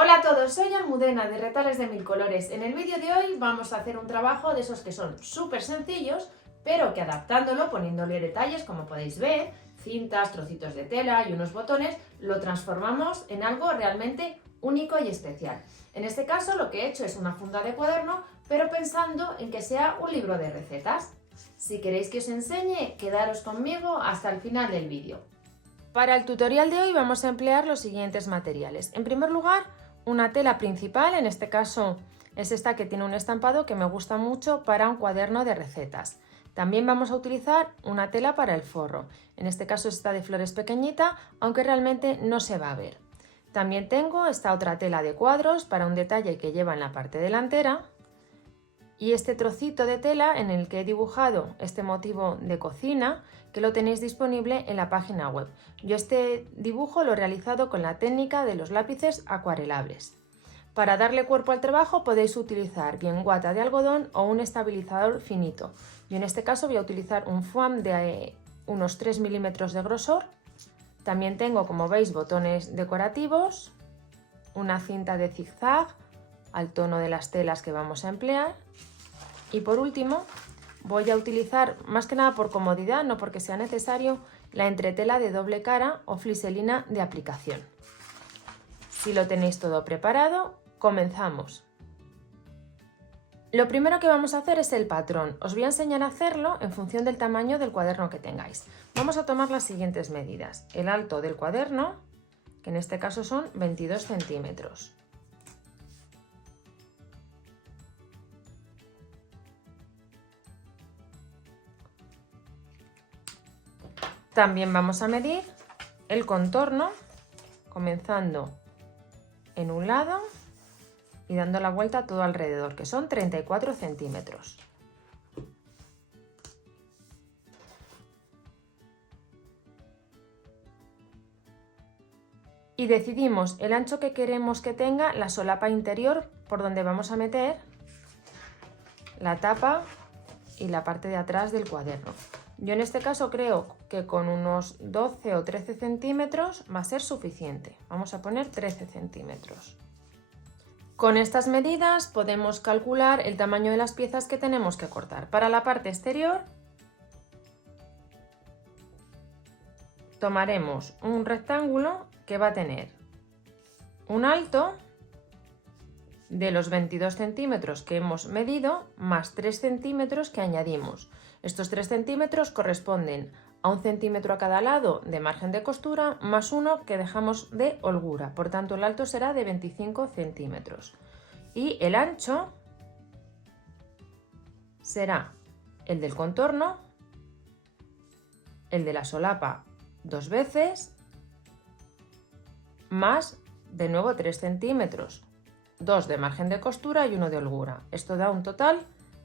Hola a todos, soy Almudena de Retales de Mil Colores. En el vídeo de hoy vamos a hacer un trabajo de esos que son súper sencillos, pero que adaptándolo, poniéndole detalles como podéis ver, cintas, trocitos de tela y unos botones, lo transformamos en algo realmente único y especial. En este caso lo que he hecho es una funda de cuaderno, pero pensando en que sea un libro de recetas. Si queréis que os enseñe, quedaros conmigo hasta el final del vídeo. Para el tutorial de hoy vamos a emplear los siguientes materiales. En primer lugar, una tela principal, en este caso es esta que tiene un estampado que me gusta mucho para un cuaderno de recetas. También vamos a utilizar una tela para el forro, en este caso esta de flores pequeñita, aunque realmente no se va a ver. También tengo esta otra tela de cuadros para un detalle que lleva en la parte delantera y este trocito de tela en el que he dibujado este motivo de cocina que lo tenéis disponible en la página web. Yo este dibujo lo he realizado con la técnica de los lápices acuarelables. Para darle cuerpo al trabajo podéis utilizar bien guata de algodón o un estabilizador finito. Yo en este caso voy a utilizar un foam de unos 3 milímetros de grosor. También tengo, como veis, botones decorativos, una cinta de zigzag al tono de las telas que vamos a emplear. Y por último voy a utilizar, más que nada por comodidad, no porque sea necesario, la entretela de doble cara o fliselina de aplicación. Si lo tenéis todo preparado, comenzamos. Lo primero que vamos a hacer es el patrón. Os voy a enseñar a hacerlo en función del tamaño del cuaderno que tengáis. Vamos a tomar las siguientes medidas. El alto del cuaderno, que en este caso son 22 centímetros. También vamos a medir el contorno, comenzando en un lado y dando la vuelta todo alrededor, que son 34 centímetros. Y decidimos el ancho que queremos que tenga la solapa interior por donde vamos a meter la tapa y la parte de atrás del cuaderno. Yo en este caso creo que con unos 12 o 13 centímetros va a ser suficiente. Vamos a poner 13 centímetros. Con estas medidas podemos calcular el tamaño de las piezas que tenemos que cortar. Para la parte exterior tomaremos un rectángulo que va a tener un alto de los 22 centímetros que hemos medido más 3 centímetros que añadimos. Estos 3 centímetros corresponden a 1 centímetro a cada lado de margen de costura más 1 que dejamos de holgura. Por tanto, el alto será de 25 centímetros. Y el ancho será el del contorno, el de la solapa 2 veces, más de nuevo 3 centímetros. 2 de margen de costura y 1 de holgura. Esto da un total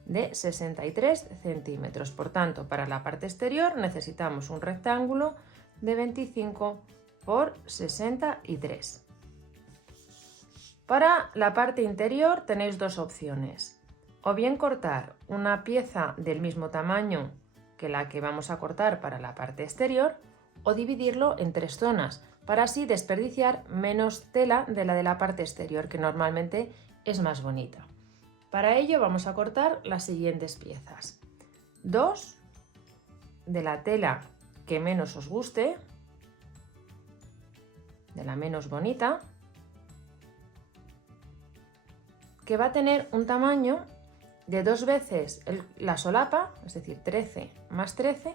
de 63 centímetros. Por tanto, para la parte exterior necesitamos un rectángulo de 25 por 63. Para la parte interior tenéis dos opciones. O bien cortar una pieza del mismo tamaño que la que vamos a cortar para la parte exterior, o dividirlo en 3 zonas, para así desperdiciar menos tela de la parte exterior, que normalmente es más bonita. Para ello vamos a cortar las siguientes piezas. 2 de la tela que menos os guste, de la menos bonita, que va a tener un tamaño de 2 veces la solapa, es decir, 13 más 13,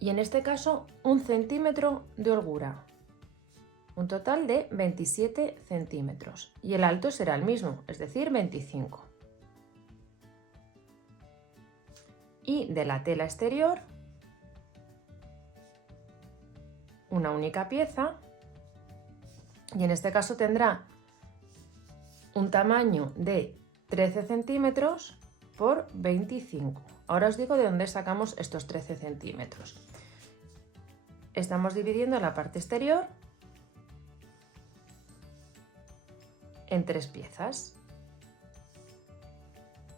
y en este caso 1 centímetro de holgura, un total de 27 centímetros, y el alto será el mismo, es decir, 25. Y de la tela exterior, una única pieza, y en este caso tendrá un tamaño de 13 centímetros por 25. Ahora os digo de dónde sacamos estos 13 centímetros. Estamos dividiendo la parte exterior en 3 piezas.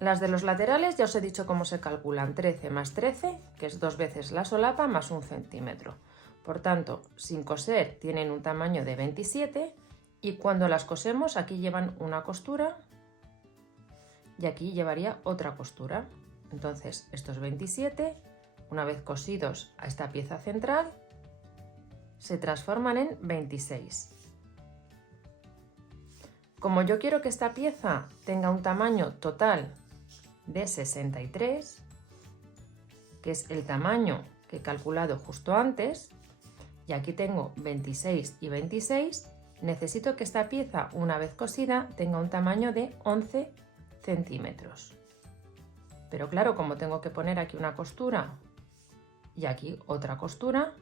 Las de los laterales ya os he dicho cómo se calculan: 13 más 13, que es 2 veces la solapa más 1 centímetro. Por tanto, sin coser tienen un tamaño de 27 y cuando las cosemos aquí llevan una costura y aquí llevaría otra costura. Entonces estos 27, una vez cosidos a esta pieza central, se transforman en 26. Como yo quiero que esta pieza tenga un tamaño total de 63, que es el tamaño que he calculado justo antes, y aquí tengo 26 y 26, necesito que esta pieza, una vez cosida, tenga un tamaño de 11 centímetros. Pero claro, como tengo que poner aquí una costura y aquí otra costura,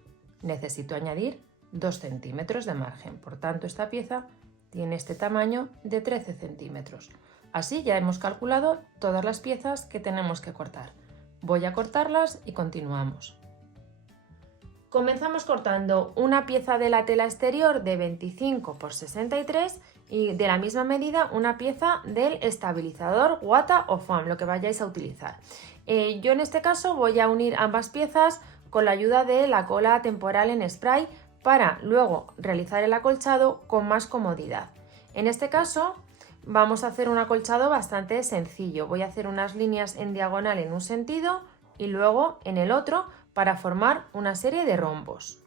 necesito añadir 2 centímetros de margen. Por tanto, esta pieza tiene este tamaño de 13 centímetros. Así ya hemos calculado todas las piezas que tenemos que cortar. Voy a cortarlas y continuamos. Comenzamos cortando una pieza de la tela exterior de 25 por 63 y de la misma medida una pieza del estabilizador guata o foam, lo que vayáis a utilizar. Yo en este caso voy a unir ambas piezas con la ayuda de la cola temporal en spray para luego realizar el acolchado con más comodidad. En este caso vamos a hacer un acolchado bastante sencillo. Voy a hacer unas líneas en diagonal en un sentido y luego en el otro para formar una serie de rombos.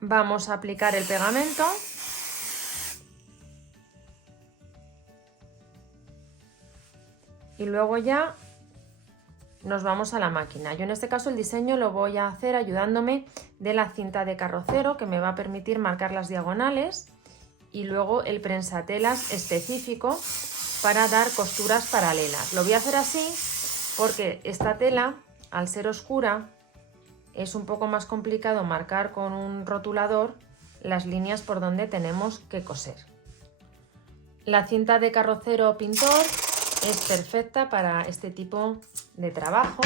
Vamos a aplicar el pegamento y luego ya nos vamos a la máquina. Yo en este caso el diseño lo voy a hacer ayudándome de la cinta de carrocero que me va a permitir marcar las diagonales y luego el prensatelas específico para dar costuras paralelas. Lo voy a hacer así porque esta tela, al ser oscura, es un poco más complicado marcar con un rotulador las líneas por donde tenemos que coser. La cinta de carrocero pintor es perfecta para este tipo de trabajo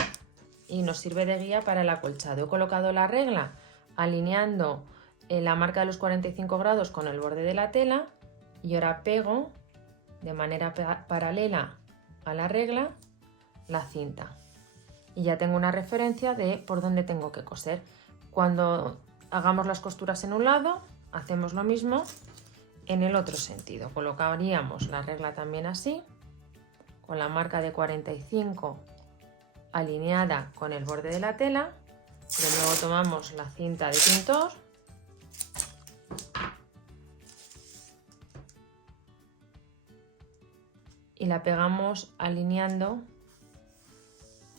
y nos sirve de guía para el acolchado. He colocado la regla alineando la marca de los 45 grados con el borde de la tela y ahora pego de manera paralela a la regla la cinta. Y ya tengo una referencia de por dónde tengo que coser. Cuando hagamos las costuras en un lado, hacemos lo mismo en el otro sentido. Colocaríamos la regla también así, con la marca de 45 alineada con el borde de la tela. De nuevo tomamos la cinta de pintor y la pegamos alineando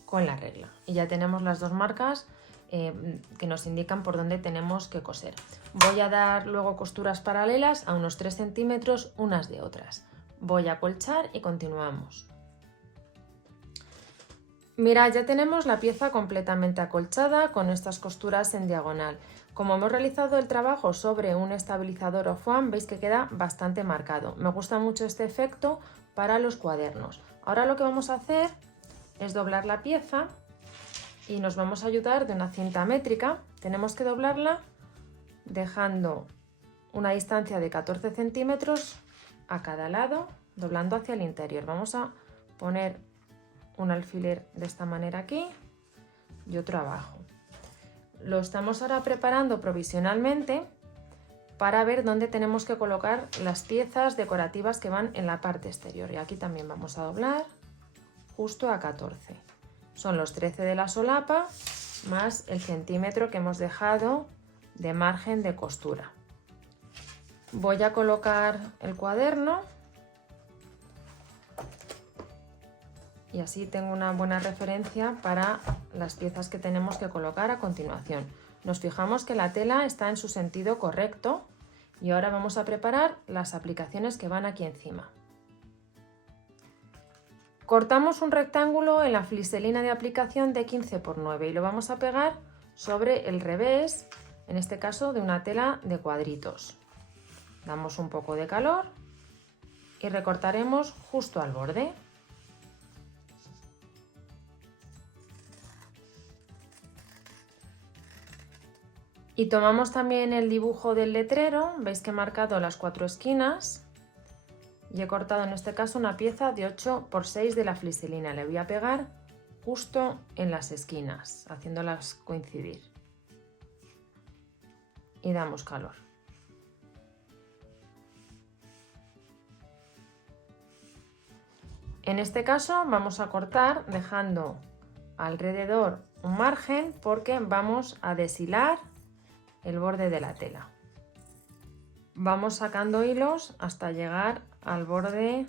con la regla y ya tenemos las dos marcas que nos indican por dónde tenemos que coser. Voy a dar luego costuras paralelas a unos 3 centímetros unas de otras. Voy a acolchar y continuamos. Mirad, ya tenemos la pieza completamente acolchada con estas costuras en diagonal. Como hemos realizado el trabajo sobre un estabilizador o foam, veis que queda bastante marcado. Me gusta mucho este efecto para los cuadernos. Ahora lo que vamos a hacer es doblar la pieza y nos vamos a ayudar de una cinta métrica. Tenemos que doblarla dejando una distancia de 14 centímetros a cada lado, doblando hacia el interior. Vamos a poner un alfiler de esta manera aquí y otro abajo. Lo estamos ahora preparando provisionalmente para ver dónde tenemos que colocar las piezas decorativas que van en la parte exterior. Y aquí también vamos a doblar justo a 14. Son los 13 de la solapa más el centímetro que hemos dejado de margen de costura. Voy a colocar el cuaderno y así tengo una buena referencia para las piezas que tenemos que colocar a continuación. Nos fijamos que la tela está en su sentido correcto y ahora vamos a preparar las aplicaciones que van aquí encima. Cortamos un rectángulo en la fliselina de aplicación de 15 por 9 y lo vamos a pegar sobre el revés, en este caso de una tela de cuadritos. Damos un poco de calor y recortaremos justo al borde. Y tomamos también el dibujo del letrero, veis que he marcado las 4 esquinas y he cortado en este caso una pieza de 8 por 6 de la fliselina. Le voy a pegar justo en las esquinas, haciéndolas coincidir. Y damos calor. En este caso vamos a cortar dejando alrededor un margen porque vamos a deshilar el borde de la tela. Vamos sacando hilos hasta llegar al borde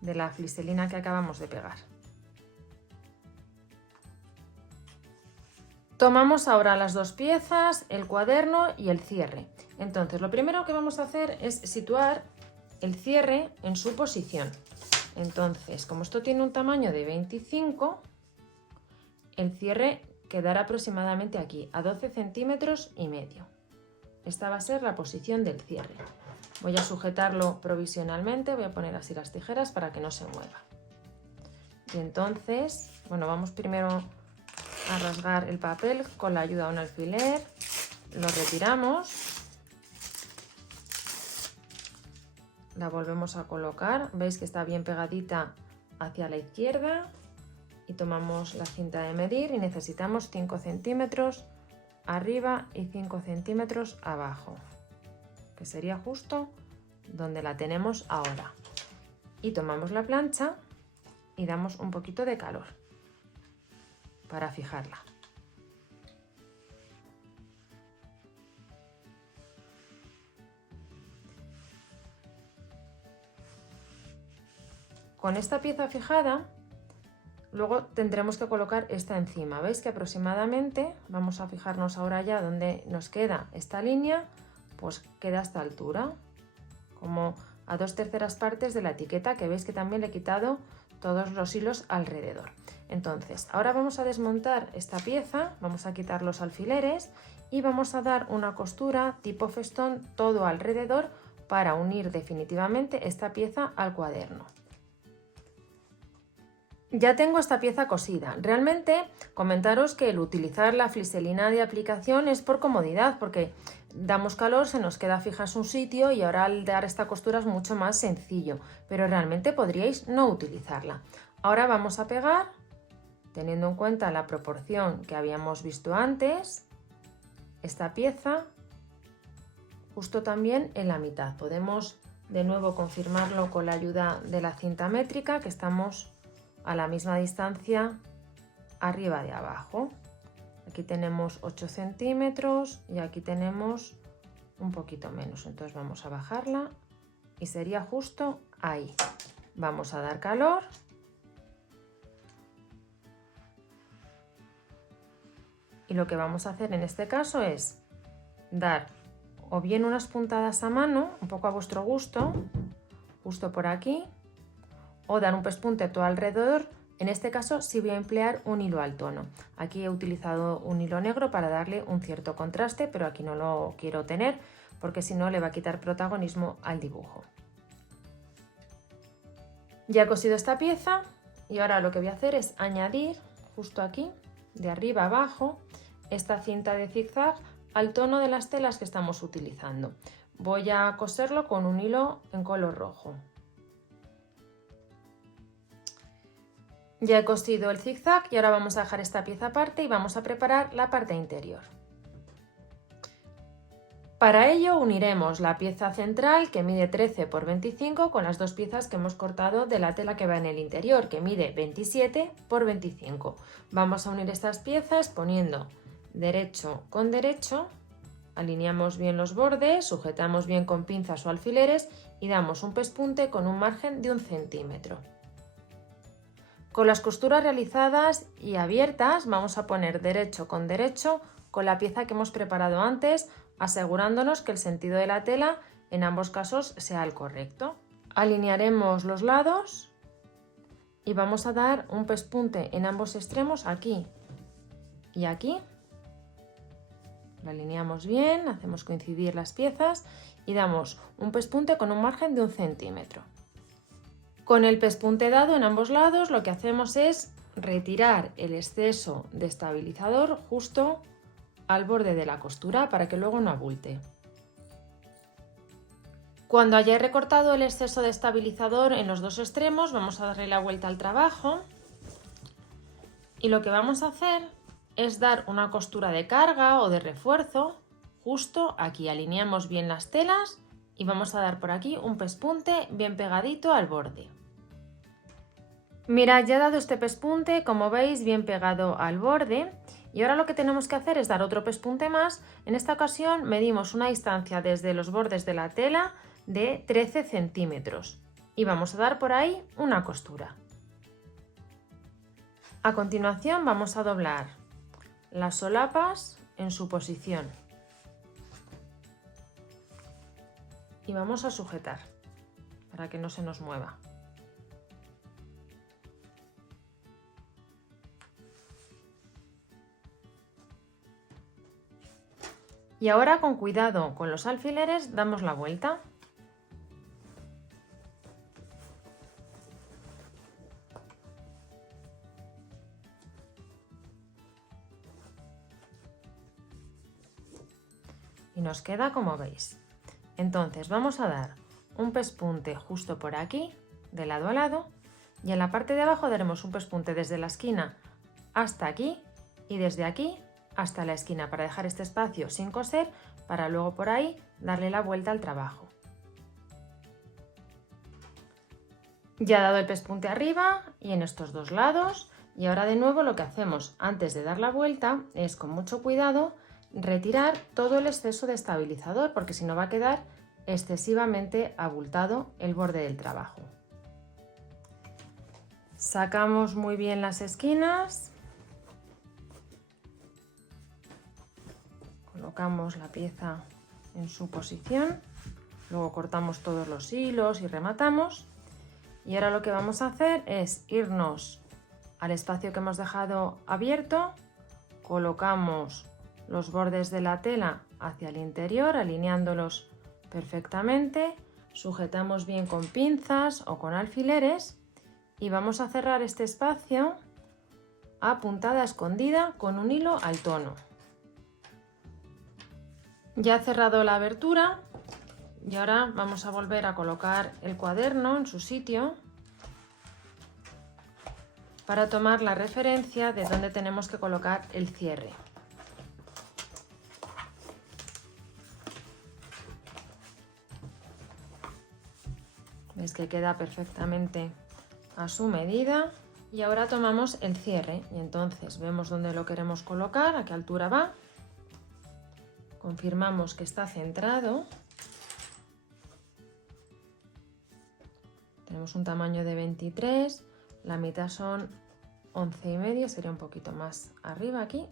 de la fliselina que acabamos de pegar. Tomamos ahora las dos piezas, el cuaderno y el cierre. Entonces, lo primero que vamos a hacer es situar el cierre en su posición. Entonces, como esto tiene un tamaño de 25, el cierre quedará aproximadamente aquí, a 12 centímetros y medio. Esta va a ser la posición del cierre. Voy a sujetarlo provisionalmente, voy a poner así las tijeras para que no se mueva. Y entonces, bueno, vamos primero a rasgar el papel con la ayuda de un alfiler, lo retiramos, la volvemos a colocar, veis que está bien pegadita hacia la izquierda y tomamos la cinta de medir y necesitamos 5 centímetros arriba y 5 centímetros abajo, que sería justo donde la tenemos ahora. Y tomamos la plancha y damos un poquito de calor para fijarla. Con esta pieza fijada, luego tendremos que colocar esta encima. ¿Veis que aproximadamente, vamos a fijarnos ahora ya donde nos queda esta línea, pues queda a esta altura, como a 2/3 partes de la etiqueta, que veis que también le he quitado todos los hilos alrededor. Entonces, ahora vamos a desmontar esta pieza, vamos a quitar los alfileres y vamos a dar una costura tipo festón todo alrededor para unir definitivamente esta pieza al cuaderno. Ya tengo esta pieza cosida. Realmente comentaros que el utilizar la fliselina de aplicación es por comodidad, porque damos calor, se nos queda fija en su sitio y ahora al dar esta costura es mucho más sencillo, pero realmente podríais no utilizarla. Ahora vamos a pegar, teniendo en cuenta la proporción que habíamos visto antes, esta pieza justo también en la mitad. Podemos de nuevo confirmarlo con la ayuda de la cinta métrica, que estamos a la misma distancia arriba de abajo. Aquí tenemos 8 centímetros y aquí tenemos un poquito menos, entonces vamos a bajarla y sería justo ahí. Vamos a dar calor y lo que vamos a hacer en este caso es dar o bien unas puntadas a mano, un poco a vuestro gusto, justo por aquí, o dar un pespunte todo alrededor. En este caso sí voy a emplear un hilo al tono. Aquí he utilizado un hilo negro para darle un cierto contraste, pero aquí no lo quiero tener porque si no le va a quitar protagonismo al dibujo. Ya he cosido esta pieza y ahora lo que voy a hacer es añadir justo aquí, de arriba a abajo, esta cinta de zigzag al tono de las telas que estamos utilizando. Voy a coserlo con un hilo en color rojo. Ya he cosido el zigzag y ahora vamos a dejar esta pieza aparte y vamos a preparar la parte interior. Para ello uniremos la pieza central que mide 13 por 25 con las dos piezas que hemos cortado de la tela que va en el interior, que mide 27 por 25. Vamos a unir estas piezas poniendo derecho con derecho, alineamos bien los bordes, sujetamos bien con pinzas o alfileres y damos un pespunte con un margen de 1 centímetro. Con las costuras realizadas y abiertas vamos a poner derecho con derecho con la pieza que hemos preparado antes, asegurándonos que el sentido de la tela en ambos casos sea el correcto. Alinearemos los lados y vamos a dar un pespunte en ambos extremos, aquí y aquí. Lo alineamos bien, hacemos coincidir las piezas y damos un pespunte con un margen de 1 centímetro. Con el pespunte dado en ambos lados lo que hacemos es retirar el exceso de estabilizador justo al borde de la costura para que luego no abulte. Cuando hayáis recortado el exceso de estabilizador en los dos extremos vamos a darle la vuelta al trabajo y lo que vamos a hacer es dar una costura de carga o de refuerzo justo aquí. Alineamos bien las telas y vamos a dar por aquí un pespunte bien pegadito al borde. Mirad, ya he dado este pespunte, como veis, bien pegado al borde. Y ahora lo que tenemos que hacer es dar otro pespunte más. En esta ocasión medimos una distancia desde los bordes de la tela de 13 centímetros. Y vamos a dar por ahí una costura. A continuación vamos a doblar las solapas en su posición. Y vamos a sujetar para que no se nos mueva. Y ahora con cuidado con los alfileres damos la vuelta. Y nos queda como veis. Entonces vamos a dar un pespunte justo por aquí, de lado a lado, y en la parte de abajo daremos un pespunte desde la esquina hasta aquí y desde aquí hasta la esquina para dejar este espacio sin coser, para luego por ahí darle la vuelta al trabajo. Ya he dado el pespunte arriba y en estos dos lados, y ahora de nuevo lo que hacemos antes de dar la vuelta es, con mucho cuidado, retirar todo el exceso de estabilizador, porque si no va a quedar excesivamente abultado el borde del trabajo. Sacamos muy bien las esquinas, colocamos la pieza en su posición, luego cortamos todos los hilos y rematamos. Y ahora lo que vamos a hacer es irnos al espacio que hemos dejado abierto, colocamos los bordes de la tela hacia el interior, alineándolos perfectamente, sujetamos bien con pinzas o con alfileres y vamos a cerrar este espacio a puntada escondida con un hilo al tono. Ya he cerrado la abertura y ahora vamos a volver a colocar el cuaderno en su sitio para tomar la referencia de dónde tenemos que colocar el cierre. Veis que queda perfectamente a su medida. Y ahora tomamos el cierre y entonces vemos dónde lo queremos colocar, a qué altura va. Confirmamos que está centrado. Tenemos un tamaño de 23, la mitad son 11,5, sería un poquito más arriba aquí.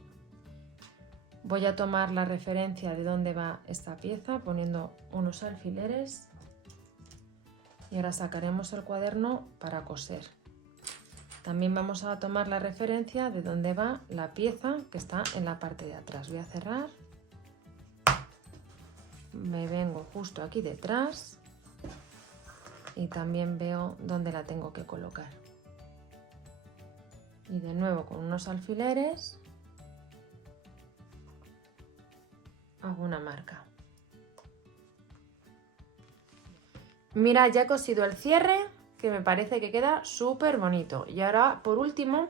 Voy a tomar la referencia de dónde va esta pieza poniendo unos alfileres y ahora sacaremos el cuaderno para coser. También vamos a tomar la referencia de dónde va la pieza que está en la parte de atrás. Voy a cerrar, me vengo justo aquí detrás y también veo dónde la tengo que colocar. Y de nuevo con unos alfileres hago una marca. Mira, ya he cosido el cierre, que me parece que queda súper bonito. Y ahora, por último,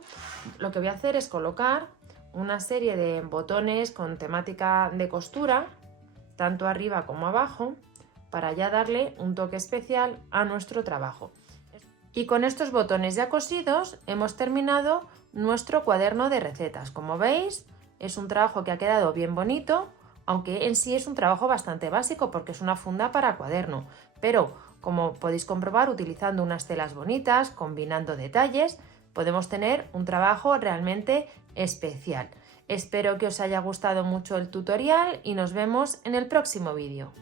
lo que voy a hacer es colocar una serie de botones con temática de costura, tanto arriba como abajo, para ya darle un toque especial a nuestro trabajo. Y con estos botones ya cosidos hemos terminado nuestro cuaderno de recetas. Como veis, es un trabajo que ha quedado bien bonito, aunque en sí es un trabajo bastante básico porque es una funda para cuaderno. Pero, como podéis comprobar, utilizando unas telas bonitas, combinando detalles, podemos tener un trabajo realmente especial. Espero que os haya gustado mucho el tutorial y nos vemos en el próximo vídeo.